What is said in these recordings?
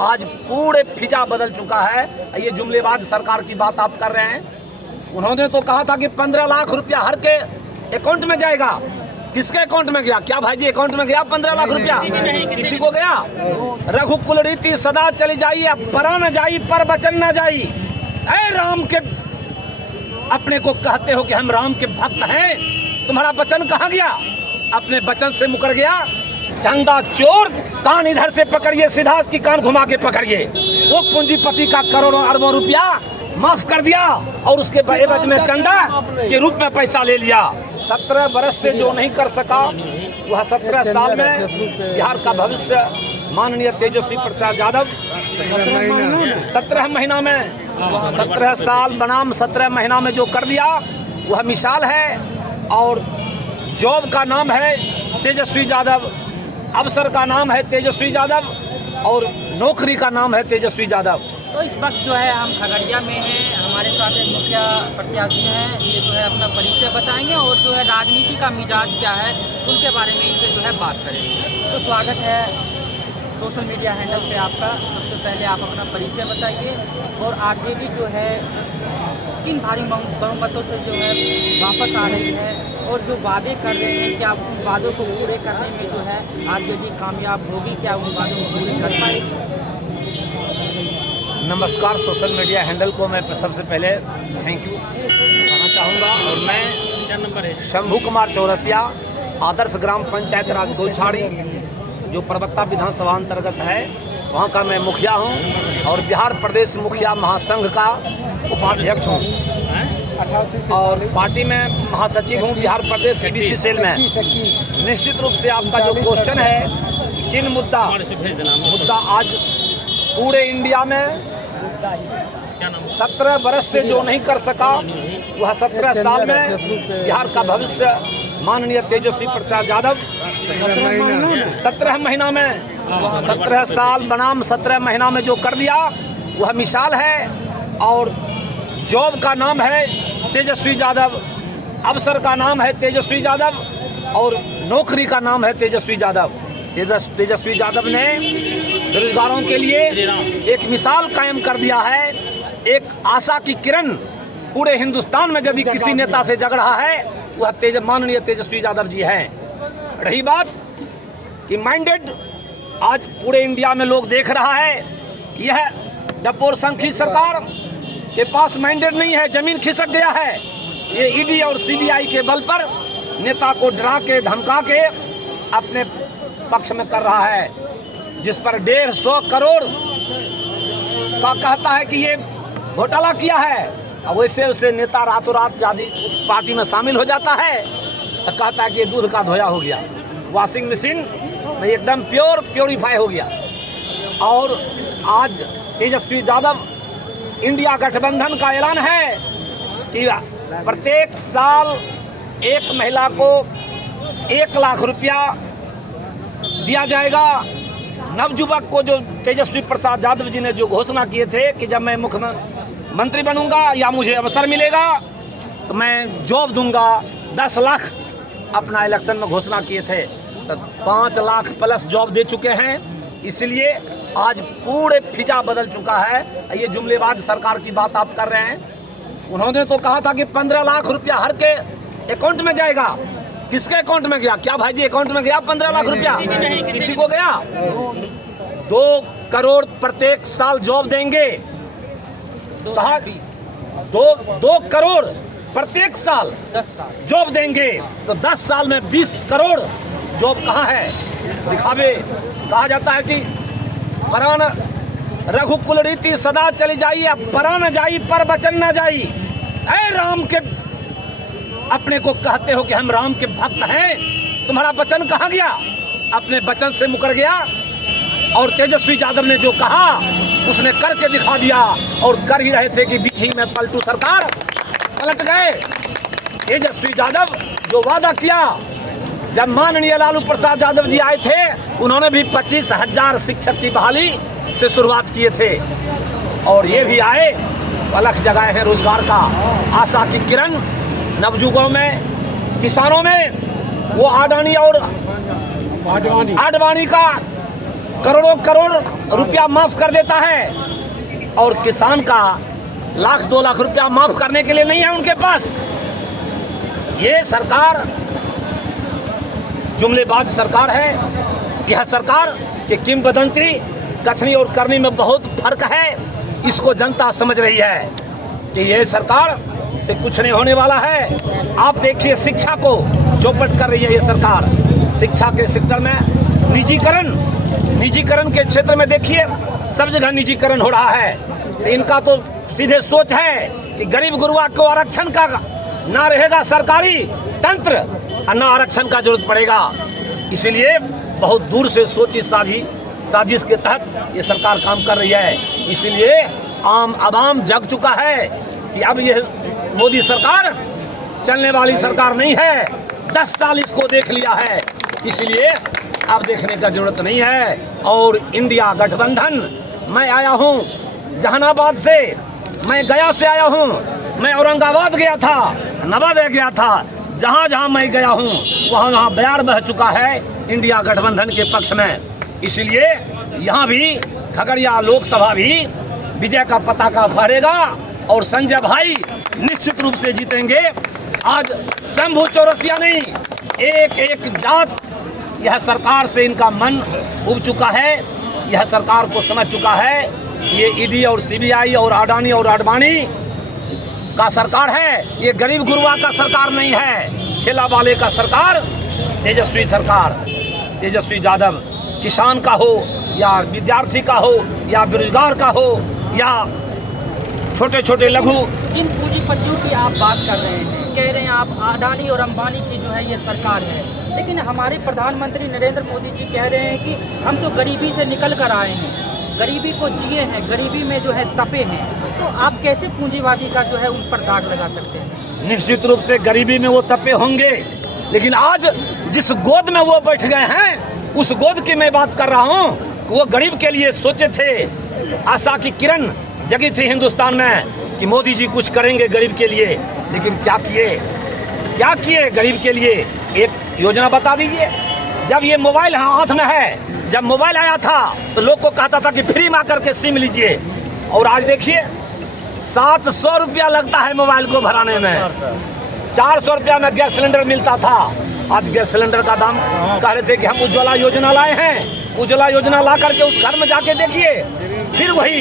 आज पूरे फिजा बदल चुका है। ये जुमलेबाज सरकार की बात आप कर रहे हैं। उन्होंने तो कहा था कि 15 लाख रुपया हर के अकाउंट में जाएगा। किसके अकाउंट में गया? क्या भाई जी अकाउंट में गया 15 लाख रुपया? किसी को गया? रघुकुल रीति सदा चली जाई, अब परा न जाई पर वचन न जाई। ऐ राम के अपने को कहते हो कि हम राम के भक्त हैं, तुम्हारा वचन कहाँ गया? अपने वचन से मुकर गया। चंदा चोर, कान इधर से पकड़िए, सीधा की कान घुमा के पकड़िए। वो पूंजीपति का करोड़ों अरबों रुपया माफ कर दिया और उसके एवज में चंदा के रूप में पैसा ले लिया। 17 बरस से जो नहीं कर सका वह 17 साल में बिहार का भविष्य माननीय तेजस्वी प्रसाद यादव 17 महीना में 17 साल बनाम 17 महीना में जो कर दिया वह मिसाल है। और जॉब का नाम है तेजस्वी यादव, अवसर का नाम है तेजस्वी यादव और नौकरी का नाम है तेजस्वी यादव। तो इस वक्त जो है हम खगड़िया में हैं, हमारे साथ एक मुखिया प्रत्याशी हैं, ये जो है अपना परिचय बताएंगे और जो है राजनीति का मिजाज क्या है उनके बारे में इनसे जो है बात करेंगे। तो स्वागत है सोशल मीडिया हैंडल पे आपका। सबसे पहले आप अपना परिचय बताइए और आरजेडी जो है किन भारी बहुमतों से जो है वापस आ रही है और जो वादे कर रहे हैं क्या उन वादों को पूरे करने में जो है आरजेडी कामयाब होगी? क्या उन वादों को पूरे कर पाएगी? नमस्कार, सोशल मीडिया हैंडल को मैं सबसे पहले थैंक यू कहना चाहूँगा। और मैं क्या नंबर है शंभू कुमार चौरसिया, आदर्श ग्राम पंचायत राज गौछाड़ी जो परबत्ता विधानसभा अंतर्गत है वहाँ का मैं मुखिया हूँ और बिहार प्रदेश मुखिया महासंघ का उपाध्यक्ष हूँ और पार्टी में महासचिव हूँ बिहार प्रदेश ईबीसी सेल में। निश्चित रूप से आपका जो क्वेश्चन है किन मुद्दा आज पूरे इंडिया में 17 बरस से जो नहीं कर सका वह 17 साल में बिहार का भविष्य माननीय तेजस्वी प्रसाद यादव 17 महीना में 17 साल बनाम 17 महीना में जो कर दिया वह मिसाल है। और जॉब का नाम है तेजस्वी यादव, अवसर का नाम है तेजस्वी यादव और नौकरी का नाम है तेजस्वी यादव। तेजस्वी यादव ने बेरोजगारों के लिए एक मिसाल कायम कर दिया है। एक आशा की किरण पूरे हिंदुस्तान में यदि किसी नेता से जग रहा है वह माननीय तेजस्वी यादव जी हैं। रही बात कि मैंडेट आज पूरे इंडिया में लोग देख रहा है कि यह डपोर संघ की सरकार के पास मैंडेट नहीं है, जमीन खिसक गया है। ये ईडी और सीबीआई के बल पर नेता को डरा के धमका के अपने पक्ष में कर रहा है, जिस पर 150 करोड़ का कहता है कि ये घोटाला किया है। अब वैसे उसे नेता रातों रात यदि उस पार्टी में शामिल हो जाता है तो कहता है कि ये दूध का धोया हो गया, वॉशिंग मशीन में एकदम प्योरीफाई हो गया। और आज तेजस्वी यादव इंडिया गठबंधन का ऐलान है कि प्रत्येक साल एक महिला को 1 लाख रुपया दिया जाएगा। नवयुवक को जो तेजस्वी प्रसाद यादव जी ने जो घोषणा किए थे कि जब मैं मुख्यमंत्री बनूंगा या मुझे अवसर मिलेगा तो मैं जॉब दूंगा, 10 लाख अपना इलेक्शन में घोषणा किए थे, तो 5 लाख प्लस जॉब दे चुके हैं। इसलिए आज पूरे फिजा बदल चुका है। ये जुमलेबाज सरकार की बात आप कर रहे हैं। उन्होंने तो कहा था कि 15 लाख रुपया हर के अकाउंट में जाएगा। किसके अकाउंट में गया? क्या भाई जी अकाउंट में गया 15 लाख रुपया? किसी को गया? 2 करोड़ प्रत्येक साल जॉब देंगे। 2 करोड़ प्रत्येक साल जॉब देंगे तो 10 साल में 20 करोड़ जॉब कहाँ है? दिखावे। कहा जाता है कि परान रघुकुल रीति सदा चली जाई, अब परा न जाई पर वचन न जाई। ऐ राम के अपने को कहते हो कि हम राम के भक्त हैं, तुम्हारा वचन कहाँ गया? अपने वचन से मुकर गया। और तेजस्वी यादव ने जो कहा उसने करके दिखा दिया और कर ही रहे थे कि बीच ही में पलटू सरकार पलट गए। तेजस्वी यादव जो वादा किया, जब माननीय लालू प्रसाद यादव जी आए थे उन्होंने भी 25,000 शिक्षक की बहाली से शुरुआत किए थे और ये भी आए, अलग जगह है रोजगार का आशा की किरण। नवयुगों में, किसानों में वो अडानी और आडवाणी का करोड़ों करोड़ रुपया माफ कर देता है, और किसान का लाख 2 लाख रुपया माफ करने के लिए नहीं है उनके पास। ये सरकार जुमलेबाज सरकार है। यह सरकार के किंवदंती कथनी और करनी में बहुत फर्क है। इसको जनता समझ रही है कि यह सरकार से कुछ नहीं होने वाला है। आप देखिए, शिक्षा को चौपट कर रही है ये सरकार। शिक्षा के सेक्टर में निजीकरण के क्षेत्र में देखिए, सब जगह निजीकरण हो रहा है। इनका तो सीधे सोच है कि गरीब गुरुआ को आरक्षण का ना रहेगा सरकारी तंत्र और ना आरक्षण का जरूरत पड़ेगा। इसीलिए बहुत दूर से सोची साजिश के तहत ये सरकार काम कर रही है। इसीलिए आम आवाम जग चुका है कि अब यह मोदी सरकार चलने वाली सरकार नहीं है। 10 साल इसको देख लिया है, इसलिए अब देखने का जरूरत नहीं है। और इंडिया गठबंधन, मैं आया हूँ जहानाबाद से, मैं गया से आया हूँ, मैं औरंगाबाद गया था, नवादा गया था, जहाँ जहाँ मैं गया हूँ वहाँ बयान बह चुका है इंडिया गठबंधन के पक्ष में। इसलिए यहाँ भी खगड़िया लोकसभा भी विजय का पताका फहरेगा और संजय भाई निश्चित रूप से जीतेंगे। आज शंभू चौरसिया नहीं, एक एक जात यह सरकार से इनका मन उब चुका है, यह सरकार को समझ चुका है। ये ईडी और सीबीआई और अडानी और आडवाणी का सरकार है, ये गरीब गुरुआ का सरकार नहीं है। ठेला वाले का सरकार, तेजस्वी सरकार, तेजस्वी यादव, किसान का हो या विद्यार्थी का हो या बेरोजगार का हो या छोटे छोटे लघु। जिन पूंजीपतियों की आप बात कर रहे हैं, कह रहे हैं आप अडानी और अंबानी की जो है ये सरकार है, लेकिन हमारे प्रधानमंत्री नरेंद्र मोदी जी कह रहे हैं कि हम तो गरीबी से निकल कर आए हैं, गरीबी को जिए हैं, गरीबी में जो है तपे हैं। तो आप कैसे पूंजीवादी का जो है उन पर दाग लगा सकते हैं? निश्चित रूप से गरीबी में वो तपे होंगे, लेकिन आज जिस गोद में वो बैठ गए हैं उस गोद की मैं बात कर रहा हूँ। वो गरीब के लिए सोचे थे, आशा की किरण जगी थी हिंदुस्तान में कि मोदी जी कुछ करेंगे गरीब के लिए, लेकिन क्या किए गरीब के लिए? एक योजना बता दीजिए। जब ये मोबाइल हाथ में है, जब मोबाइल आया था तो लोग को कहता था कि फ्री में आकर के सिम लीजिए, और आज देखिए 700 रुपया लगता है मोबाइल को भराने में। 400 रुपया में गैस सिलेंडर मिलता था, आज गैस सिलेंडर का दाम कह रहे थे कि हम उज्ज्वला योजना लाए हैं। उज्ज्वला योजना ला करके उस घर में जाके देखिए, फिर वही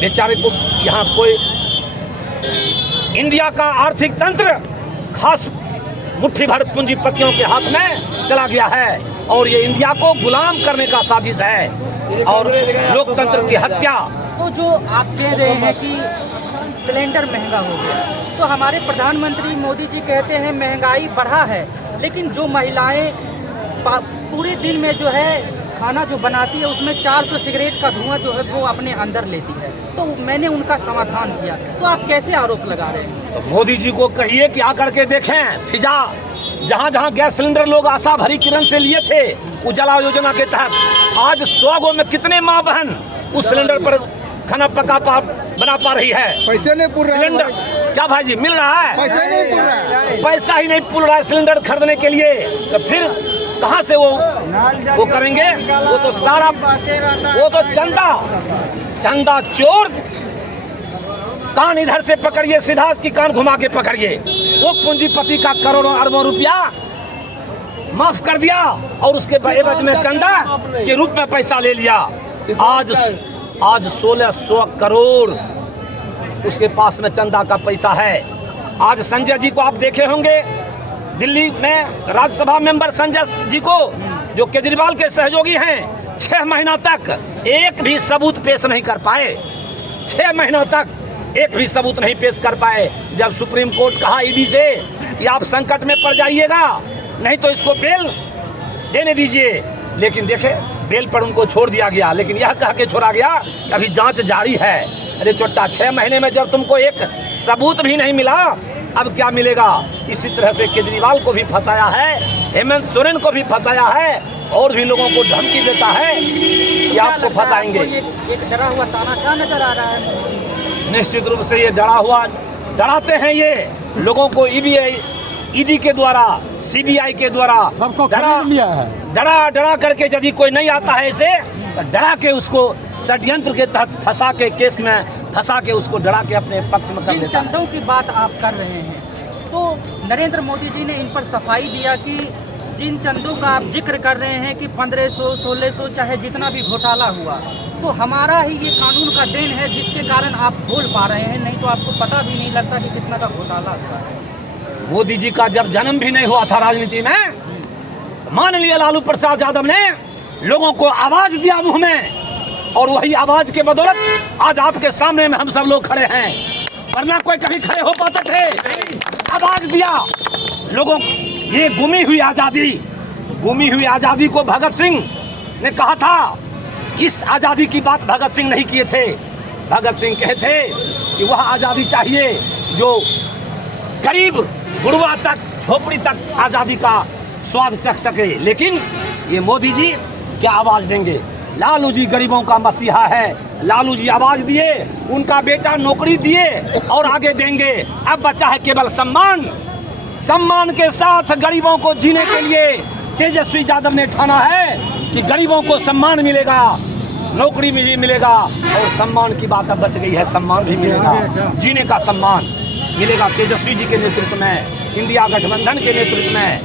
बेचारे को यहाँ कोई इंडिया का आर्थिक तंत्र खास मुट्ठी भर पूंजीपतियों के हाथ में चला गया है, और ये इंडिया को गुलाम करने का साजिश है और लोकतंत्र की हत्या। तो जो आप कह रहे हैं कि सिलेंडर महंगा हो गया, तो हमारे प्रधानमंत्री मोदी जी कहते हैं महंगाई बढ़ा है, लेकिन जो महिलाएं पूरे दिन में जो है खाना जो बनाती है उसमें 400 सिगरेट का धुआं जो है वो अपने अंदर लेती है। तो मैंने उनका समाधान किया, तो आप कैसे आरोप लगा रहे हैं? तो मोदी जी को कहिए कि आकर के देखें फिजा, जहाँ जहाँ गैस सिलेंडर लोग आशा भरी किरण से लिए थे उज्ज्वला योजना के तहत, आज 100 गो में कितने माँ बहन उस सिलेंडर पर खाना बना पा रही है? पैसे नहीं पूरा सिलेंडर क्या भाई जी मिल रहा है? पैसा नहीं पूरा है, पैसा ही नहीं पूरा है सिलेंडर खरीदने के लिए। तो फिर कहाँ से वो करेंगे? वो तो सारा वो तो चंदा चोर। कान इधर से पकड़िए, सीधा की कान घुमा के पकड़िए। वो पूंजीपति का करोड़ों अरबों रुपया माफ कर दिया और उसके एवज में चंदा के रूप में पैसा ले लिया। आज 1600 करोड़ उसके पास में चंदा का पैसा है। आज संजय जी को आप देखे होंगे दिल्ली में, राज्यसभा मेंबर संजय जी को, जो केजरीवाल के सहयोगी हैं, 6 महीना तक एक भी सबूत पेश नहीं कर पाए। 6 महीना तक एक भी सबूत नहीं पेश कर पाए। जब सुप्रीम कोर्ट कहा ईडी से कि आप संकट में पड़ जाइएगा, नहीं तो इसको बेल देने दीजिए, लेकिन देखे बेल पर उनको छोड़ दिया गया। लेकिन यह कह के छोड़ा गया कि अभी जांच जारी है। अरे चोट्टा, 6 महीने में जब तुमको एक सबूत भी नहीं मिला, अब क्या मिलेगा? इसी तरह से केजरीवाल को भी फंसाया है, हेमंत सोरेन को भी फंसाया है, और भी लोगों को धमकी देता है कि आपको फंसाएंगे। एक डरा हुआ तानाशाह नजर आ रहा है। निश्चित रूप से ये डराते हैं ये लोगों को। ईडी के द्वारा, सीबीआई के द्वारा सबको खरीद लिया है। डरा करके यदि कोई नहीं आता है इसे तो डरा के उसको षड्यंत्र के तहत फंसा के केस में फंसा के उसको डरा के अपने पक्ष में कर जिन लेता है। चंदों की बात आप कर रहे हैं तो नरेंद्र मोदी जी ने इन पर सफाई दिया कि जिन चंदों का आप जिक्र कर रहे हैं कि 1500, 1600 चाहे जितना भी घोटाला हुआ, तो हमारा ही ये कानून का देन है जिसके कारण आप बोल पा रहे हैं, नहीं तो आपको पता भी नहीं लगता कि कितना का घोटाला हुआ है। मोदी जी का जब जन्म भी नहीं हुआ था राजनीति में, माननीय लालू प्रसाद यादव ने लोगों को आवाज दिया मुंह में, और वही आवाज के बदौलत आज आपके सामने में हम सब लोग खड़े हैं, वरना कोई कभी खड़े हो पाते थे। आवाज दिया लोगों, ये गुमी हुई आजादी को भगत सिंह ने कहा था। इस आजादी की बात भगत सिंह नहीं किए थे। भगत सिंह कहे थे कि वह आजादी चाहिए जो गरीब गुरबा तक, झोपड़ी तक आजादी का स्वाद चख सके। लेकिन ये मोदी जी क्या आवाज देंगे? लालू जी गरीबों का मसीहा है, लालू जी आवाज दिए, उनका बेटा नौकरी दिए और आगे देंगे। अब बचा है केवल सम्मान। सम्मान के साथ गरीबों को जीने के लिए तेजस्वी यादव ने ठाना है कि गरीबों को सम्मान मिलेगा, नौकरी भी मिलेगा, और सम्मान की बात अब बच गई है, सम्मान भी मिलेगा, जीने का सम्मान मिलेगा। तेजस्वी जी के नेतृत्व में, इंडिया गठबंधन के नेतृत्व में